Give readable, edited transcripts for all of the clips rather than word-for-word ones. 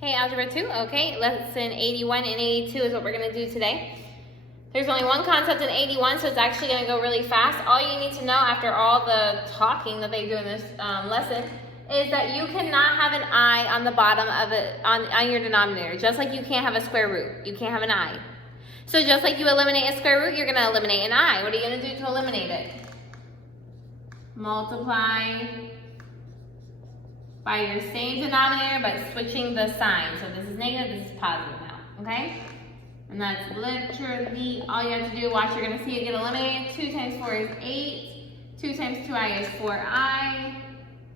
Hey, Algebra 2, okay, lesson 81 and 82 is what we're going to do today. There's only one concept in 81, so it's actually going to go really fast. All you need to know after all the talking that they do in this lesson is that you cannot have an I on the bottom of it, on your denominator, just like you can't have a square root. You can't have an I. So just like you eliminate a square root, you're going to eliminate an I. What are you going to do to eliminate it? Multiply by your same denominator, but switching the sign. So this is negative, this is positive now, okay? And that's literally all you have to do. Watch, you're gonna see it get eliminated. 2 times 4 is 8. 2 times 2i is 4i.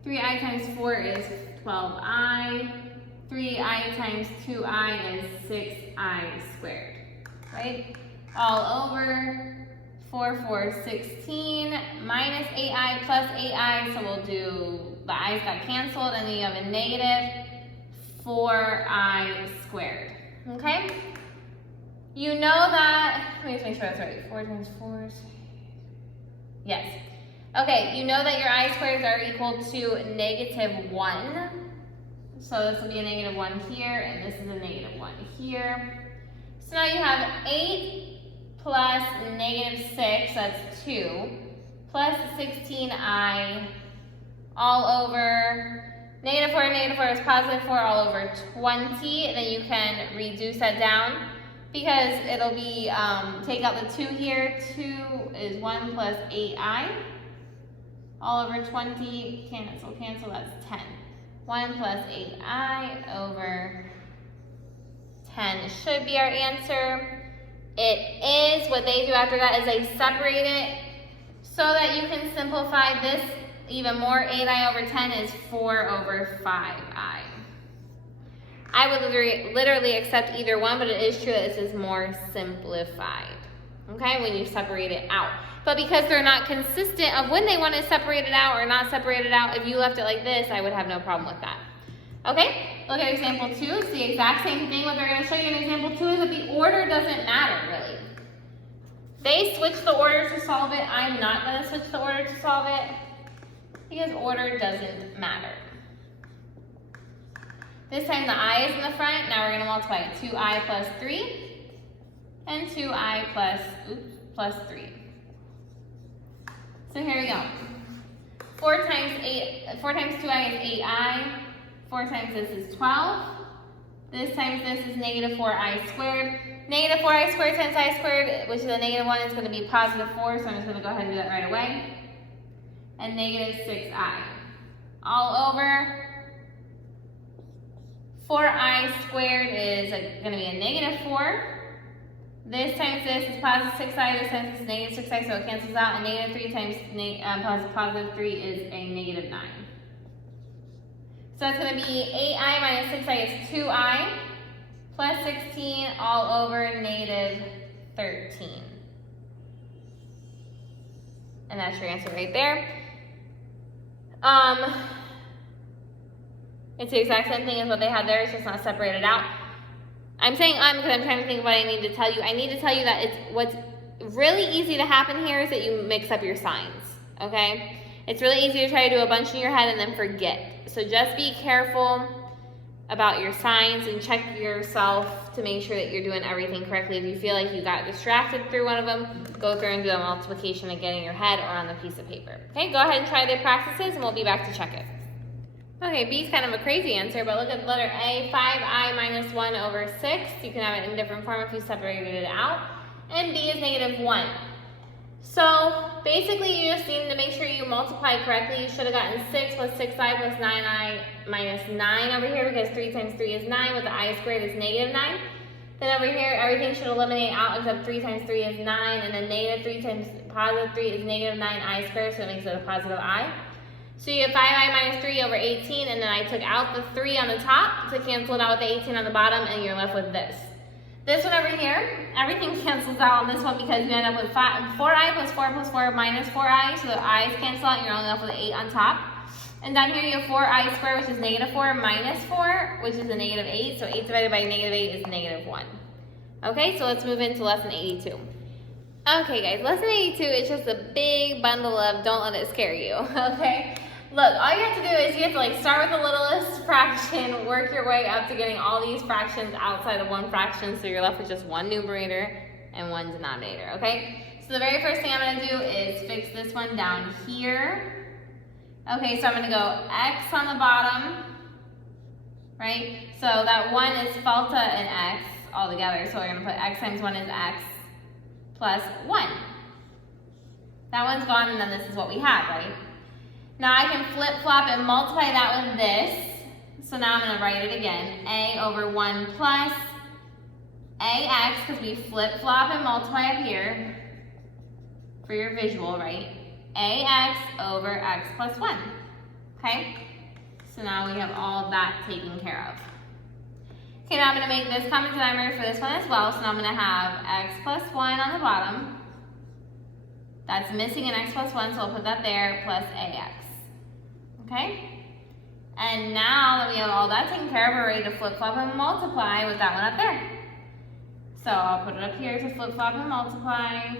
3i times 4 is 12i. 3i times 2i is 6i squared, right? All over 4, 4, 16, minus 8i plus 8i, so we'll do, the i's got canceled, and then you have a negative 4i squared, okay? You know that, let me just make sure that's right, 4 times 4 is, yes. Okay, you know that your I squares are equal to negative 1. So this will be a negative 1 here, and this is a negative 1 here. So now you have 8 plus negative 6, that's 2, plus 16i all over, negative 4 is positive 4 all over 20, and then you can reduce that down because it'll be, take out the 2 here, 2 is 1 plus 8i, all over 20, cancel, that's 10. 1 plus 8i over 10 should be our answer. It is, what they do after that is they separate it so that you can simplify this even more. 8i over 10 is 4 over 5i. I would literally accept either one, but it is true that this is more simplified, okay, when you separate it out. But because they're not consistent of when they want to separate it out or not separate it out, if you left it like this, I would have no problem with that. Okay, look at example 2. It's the exact same thing. What they're going to show you in example 2 is that the order doesn't matter, really. They switch the order to solve it. I'm not going to switch the order to solve it because order doesn't matter. This time the I is in the front. Now we're going to multiply 2i plus 3 and 2i plus 3. So here we go. 4 times 2i is 8i. 4 times this is 12. This times this is negative 4i squared. Negative 4i squared times I squared, which is a negative 1, is going to be positive 4, so I'm just going to go ahead and do that right away. And negative 6i. All over 4i squared is going to be a negative 4. This times this is positive 6i, this times this is negative 6i, so it cancels out. And negative 3 times positive 3 is a negative 9. So it's going to be 8i minus 6i is 2i plus 16 all over negative 13. And that's your answer right there. It's the exact same thing as what they had there, it's just not separated out. I'm saying because I'm trying to think of what I need to tell you. I need to tell you that what's really easy to happen here is that you mix up your signs, okay? It's really easy to try to do a bunch in your head and then forget. So just be careful about your signs and check yourself to make sure that you're doing everything correctly. If you feel like you got distracted through one of them, go through and do the multiplication again in your head or on the piece of paper. Okay, go ahead and try the practices and we'll be back to check it. Okay, B is kind of a crazy answer, but look at the letter A, 5i minus 1 over 6. You can have it in different form if you separated it out. And B is negative 1. So basically you just need to make sure you multiply correctly. You should have gotten 6 plus 6i plus 9i minus 9 over here because 3 times 3 is 9, with the I squared is negative 9. Then over here, everything should eliminate out except 3 times 3 is 9, and then negative 3 times positive 3 is negative 9i squared, so it makes it a positive I. So you get 5i minus 3 over 18, and then I took out the 3 on the top to cancel it out with the 18 on the bottom, and you're left with this. This one over here, everything cancels out on this one because you end up with 4i plus 4 plus 4 minus 4i, so the i's cancel out and you're only left with an 8 on top. And down here you have 4i squared, which is negative 4, minus 4, which is a negative 8, so 8 divided by negative 8 is negative 1. Okay, so let's move into lesson 82. Okay guys, lesson 82 is just a big bundle of don't let it scare you, okay? Look, all you have to do is you have to like start with the littlest fraction, work your way up to getting all these fractions outside of one fraction, so you're left with just one numerator and one denominator, okay? So the very first thing I'm gonna do is fix this one down here. Okay, so I'm gonna go x on the bottom, right? So that 1 is delta and x all together, so we're gonna put x times 1 is x plus 1. That one's gone, and then this is what we have, right? Now I can flip-flop and multiply that with this. So now I'm going to write it again. A over 1 plus ax, because we flip-flop and multiply up here for your visual, right? Ax over x plus 1. Okay? So now we have all that taken care of. Okay, now I'm going to make this common denominator for this one as well. So now I'm going to have x plus 1 on the bottom. That's missing an x plus 1, so I'll put that there, plus ax. Okay? And now that we have all that taken care of, we're ready to flip-flop and multiply with that one up there. So I'll put it up here to flip-flop and multiply.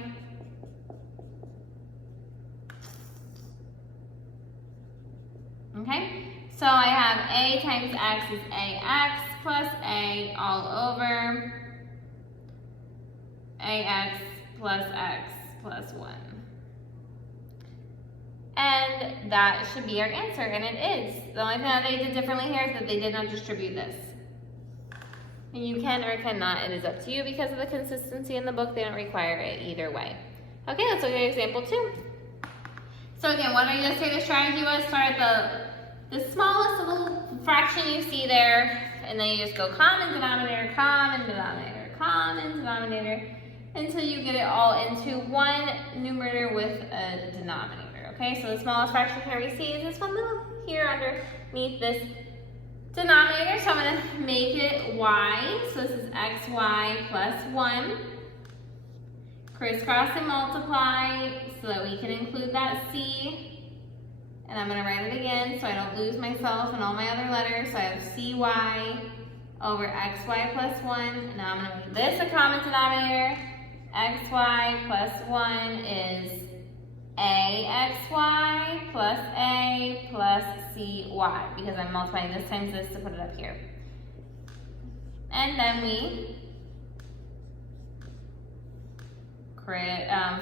Okay? So I have a times x is ax plus a all over ax plus x plus 1. And that should be our answer, and it is. The only thing that they did differently here is that they did not distribute this. And you can or cannot, it is up to you because of the consistency in the book. They don't require it either way. Okay, let's look at example 2. So again, what I just say the strategy was, start at the smallest little fraction you see there, and then you just go common denominator, common denominator, common denominator, until you get it all into one numerator with a denominator. Okay, so the smallest fraction here we see is this one little here underneath this denominator. So I'm going to make it y. So this is xy plus 1. Crisscross and multiply so that we can include that c. And I'm going to write it again so I don't lose myself and all my other letters. So I have cy over xy plus 1. Now I'm going to make this a common denominator. xy plus 1 is axy plus a plus cy, because I'm multiplying this times this to put it up here. And then we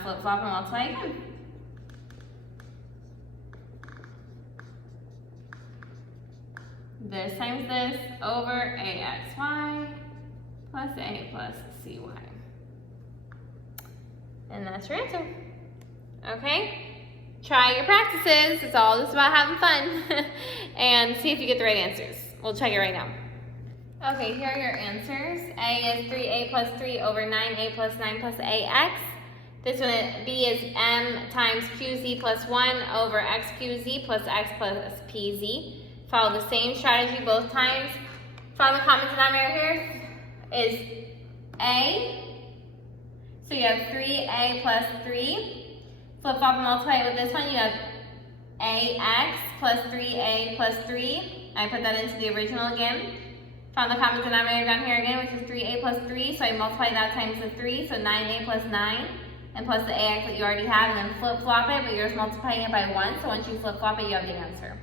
flip-flop and multiply again. This times this over axy plus a plus cy. And that's your answer. Okay? Try your practices. It's all just about having fun. And see if you get the right answers. We'll check it right now. Okay, here are your answers. A is 3a plus 3 over 9a plus 9 plus ax. This one, B is m times qz plus 1 over xqz plus x plus pz. Follow the same strategy both times. Follow the common denominator here is a. So you have 3a plus 3. Flip-flop and multiply with this one. You have ax plus 3a plus 3. I put that into the original again. Found the common denominator down here again, which is 3a plus 3. So I multiply that times the 3, so 9a plus 9. And plus the ax that you already have, and then flip-flop it, but you're just multiplying it by 1. So once you flip-flop it, you have the answer.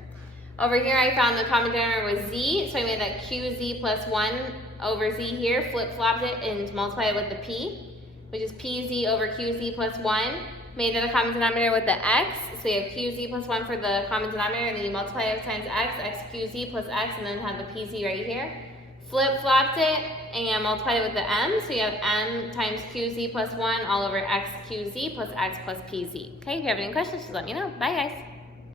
Over here, I found the common denominator was z, so I made that qz plus 1 over z here, flip-flopped it, and multiplied it with the p, which is pz over qz plus 1. Made that a common denominator with the x, so you have qz plus 1 for the common denominator, and then you multiply it times x qz plus x, and then have the pz right here. Flip-flopped it, and multiplied it with the m, so you have m times qz plus 1 all over x qz plus x plus pz. Okay, if you have any questions, just let me know. Bye, guys.